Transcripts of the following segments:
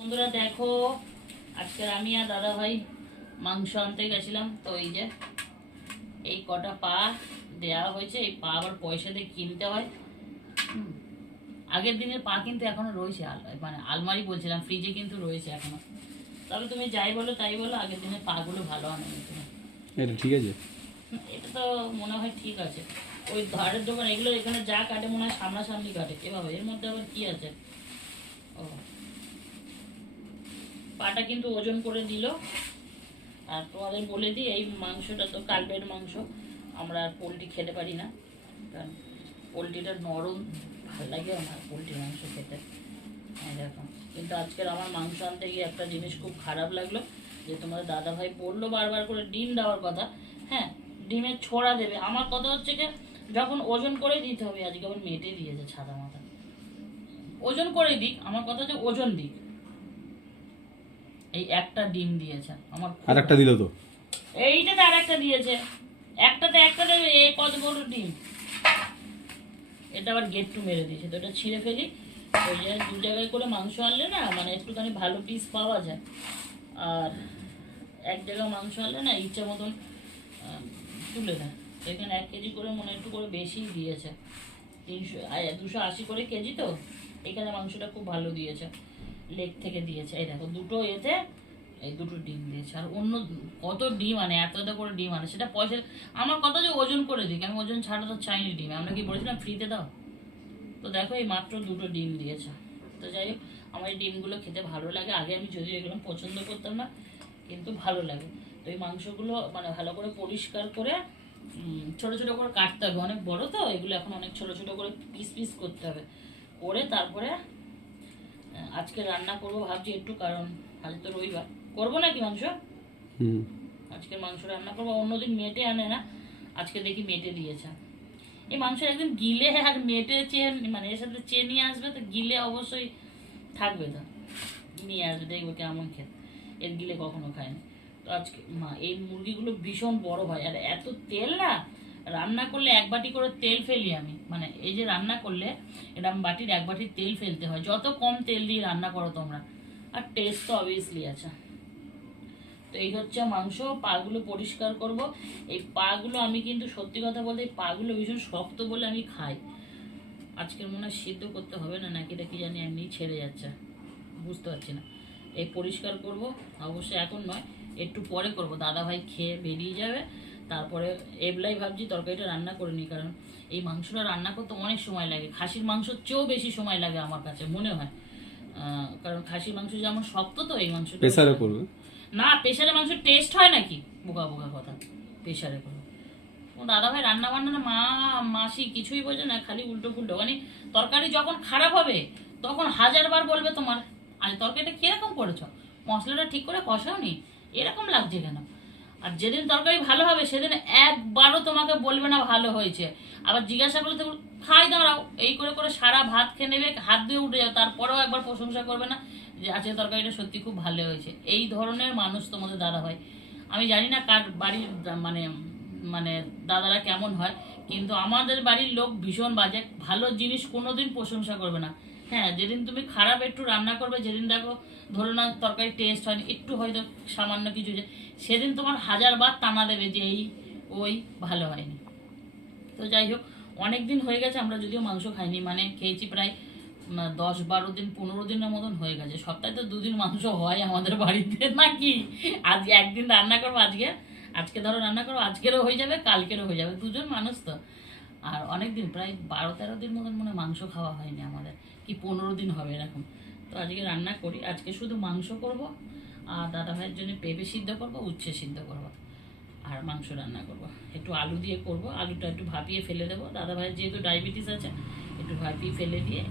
বন্ধুরা দেখো, আজকে আমি আর দাদা ভাই মাংস আনতে গেছিলাম। তো এই যে এই কটা পা দেওয়া হয়েছে, এই পা আবার পয়সা দিয়ে কিনতে হয়। আগের দিনের পা কিন্তু এখনো রয়েছে, মানে আলমারি বলছিলাম, ফ্রিজে কিন্তু রয়েছে এখনো। তবে তুমি যাই বলো তাই বলো, আগের দিনের পাগুলো ভালো আনেনি তুমি। এটা ঠিক আছে, এটা তো মনে হয় ঠিক আছে। ওই ধারের দোকান এগুলো এখানে যা কাটে মনে হয় সামনাসামনি কাটে। এভাবে এর মধ্যে আবার কি আছে? ও, পাটা কিন্তু ওজন করে দিল। আর তোমাদের বলে দিই, এই মাংসটা তো কালবের মাংস, আমরা আর পোলট্রি খেতে পারি না, কারণ পোলট্রিটা নরম, ভালো লাগে আমার পোলট্রি মাংস খেতে। হ্যাঁ দেখো, কিন্তু আজকের আমার মাংস আনতে গিয়ে একটা জিনিস খুব খারাপ লাগলো, যে তোমাদের দাদা ভাই বললো বারবার করে ডিম দেওয়ার কথা। হ্যাঁ, ডিমের ছোড়া দেবে, আমার কথা হচ্ছে কি, যখন ওজন করে দিতে হবে, আজকে আবার মেটে দিয়েছে ছাদা মাথা। ওজন করে দিক, আমার কথা হচ্ছে ওজন দিক। এই একটা ডিম দিয়েছে আমার, আর একটা দিল তো, এইটাতে আর একটা দিয়েছে, একটাতে একটা দেবে, এই কত বড় ডিম। এটা আবার গেট টু মেরে দিয়েছে, তো এটা ছিঁড়ে ফেলি। ওই যে দু জায়গায় করে মাংস আনলে না, মানে একটুখানি ভালো পিস পাওয়া যায়, আর এক জায়গায় মাংস আনলে না ইচ্ছা মতন তুলে দেয়। এখানে 1 কেজি করে মনে একটু করে বেশি দিয়েছে, 280 করে কেজি। তো এখানে মাংসটা খুব ভালো দিয়েছে, লেগ থেকে দিয়েছে। এই দেখো দুটো এতে এই দুটো ডিম দিয়েছে। আর অন্য কত ডিম আনে, এত এত করে ডিম আনে, সেটা পয়সা। আমার কথা যে ওজন করে দিক, আমি ওজন ছাড়া তো চাইনি ডিম। আমরা কি বলেছিলাম ফ্রিতে দাও? তো দেখো এই মাত্র দুটো ডিম দিয়েছে। তো যাই হোক, আমার এই ডিমগুলো খেতে ভালো লাগে। আগে আমি যদিও এগুলো পছন্দ করতাম না, কিন্তু ভালো লাগে। তো এই মাংসগুলো মানে ভালো করে পরিষ্কার করে ছোট ছোট করে কাটতে হবে, অনেক বড় তো এগুলো, এখন অনেক ছোট ছোট করে পিস পিস করতে হবে। করে তারপরে আজকে রান্না করবো ভাবছি একটু, কারণ আজ তো রবিবার। করবো নাকি মাংস? আজকে মাংস রান্না করবো। অন্যদিন মেটে আনে না, আজকে দেখি মেটে দিয়েছে। এই মাংস একদিন গিলে আর মেটে চেয়ে, মানে এর সাথে চেয়ে নিয়ে আসবে, তো গিলে অবশ্যই থাকবে, তো নিয়ে আসবে, দেখবো কেমন খেতে। এর গিলে কখনো খায়নি। তো আজকে এই মুরগিগুলো ভীষণ বড় হয়, আর এত তেল না, রান্না করলে 1 বাটি করে তেল ফেলি আমি। মানে এই যে রান্না করলে এরকম বাটির 1 বাটির তেল ফেলতে হয়, যত কম তেল দিয়ে রান্না করো তোমরা। আর টেস্ট তো অবভিয়াসলি আছে। তো এই হচ্ছে মাংস, পাগুলো পরিষ্কার করব। এই পাগুলো আমি কিন্তু সত্যি কথা বলতে, এই পাগুলো ভীষণ শক্ত বলে আমি খাই। আজকের মনে হয় সিদ্ধ করতে হবে না, নাকি এটা কি জানি এমনি ছেড়ে যাচ্ছে, বুঝতে পারছি না। এই পরিষ্কার করব, অবশ্যই এখন নয়, একটু পরে করব। দাদা ভাই খেয়ে বেরিয়ে যাবে, তারপরে এবলাই ভাবছি তরকারিটা রান্না করে নিই, কারণ এই মাংসটা রান্না করতে অনেক সময় লাগে। খাসির মাংসর চেয়েও বেশি সময় লাগে আমার কাছে মনে হয়, কারণ খাসির মাংস যেমন শক্ত, তো এই মাংসটা প্রেসারে করবে না। প্রেশারে মাংস টেস্ট হয় নাকি? বোকা বোকা কথা, প্রেশারে করবো। ও দাদা ভাই রান্না বান্না না, মাসি কিছুই বোঝে না, খালি উল্টো পুল্টো। মানে তরকারি যখন খারাপ হবে তখন 1000বার বলবে তোমার, আজ তরকারিটা কিরকম করেছো, মশলাটা ঠিক করে কষাওনি, এরকম লাগছে কেন। আর যেদিন তরকারি ভালো হবে সেদিন একবারও তোমাকে বলবে না ভালো হয়েছে। আবার জিজ্ঞাসা করলে তো খাই দাঁড়াও, এই করে করে সারা ভাত খেয়ে নেবে, হাত দিয়ে উঠে যাও, তারপরেও একবার প্রশংসা করবে না যে আজকে তরকারিটা সত্যি খুব ভালো হয়েছে। এই ধরনের মানুষ তোমাদের দাদা ভাই। আমি জানি না কার বাড়ির মানে মানে দাদারা কেমন হয়, কিন্তু আমাদের বাড়ির লোক ভীষণ বাজে। ভালো জিনিস কোনোদিন প্রশংসা করবে না। হ্যাঁ, যেদিন তুমি খারাপ একটু রান্না করবে, যেদিন দেখো ধরো না তরকারি টেস্ট হয়নি, একটু হয়তো সামান্য কিছু, যে সেদিন তোমার 1000বার টানা দেবে যে এই ওই ভালো হয়নি। তো যাই হোক, অনেক দিন হয়ে গেছে আমরা যদিও মাংস খাইনি, মানে খেয়েছি প্রায় 10-12 দিন 15 দিনের মতন হয়ে গেছে। সপ্তাহে তো 2 দিন মাংস হয় আমাদের বাড়িতে নাকি। আজ একদিন রান্না করবো, আজকে ধরো রান্না করবো, আজকেরও হয়ে যাবে, কালকেরও হয়ে যাবে, 2জন মানুষ তো। আর অনেক দিন, প্রায় 12-13 দিন মতন মনে মাংস খাওয়া হয়নি আমাদের, কি 15 দিন হবে এরকম। তো আজকে রান্না করি, আজকে শুধু মাংস করব, আর দাদা ভাইয়ের জন্য পেঁপে সিদ্ধ করব, উচ্ছে সিদ্ধ করব, আর মাংস রান্না করব। একটু আলু দিয়ে করব, আলুটা একটু ভাপিয়ে ফেলে দেবো। দাদা ভাইয়ের যেহেতু ডায়াবেটিস আছে, একটু ভাপিয়ে ফেলে দিয়ে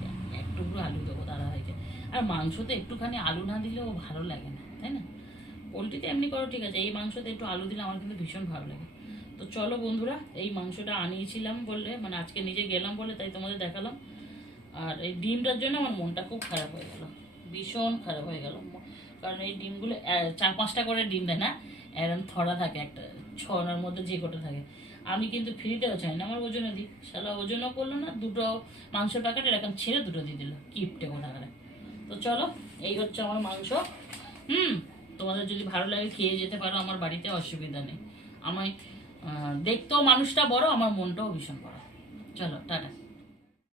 একটু আলু দেবো দাদা ভাইকে। আর মাংসতে একটুখানি আলু না দিলেও ভালো লাগে না, তাই না? পোলট্রিতে এমনি করো ঠিক আছে, এই মাংসতে একটু আলু দিলে আমার কিন্তু ভীষণ ভালো লাগে। তো চলো বন্ধুরা, এই মাংসটা আনিয়েছিলাম বললে, মানে আজকে নিজে গেলাম বলে তাই তোমাদের দেখালাম। আর এই ডিমটার জন্য আমার মনটা খুব খারাপ হয়ে গেল, ভীষণ খারাপ হয়ে গেল। কারণ এই ডিমগুলো 4-5টা করে ডিম দেয় না, এরকম থরা থাকে, একটা ছড়ার মধ্যে যে কটা থাকে। আমি কিন্তু ফ্রিতেও চাই না, আমার ওজনে দিই, শালা ওজনও করলো না, দুটো মাংস প্যাকেট এরকম ছেড়ে দুটো দিয়ে দিল, কিপটে কোথাকারে। তো চলো এই হচ্ছে আমার মাংস। তোমাদের যদি ভালো লাগে খেয়ে যেতে পারো আমার বাড়িতে, অসুবিধা নেই। আমায় দেখতেও মানুষটা বড়, আমার মনটাও ভীষণ বড়। চলো টাটা।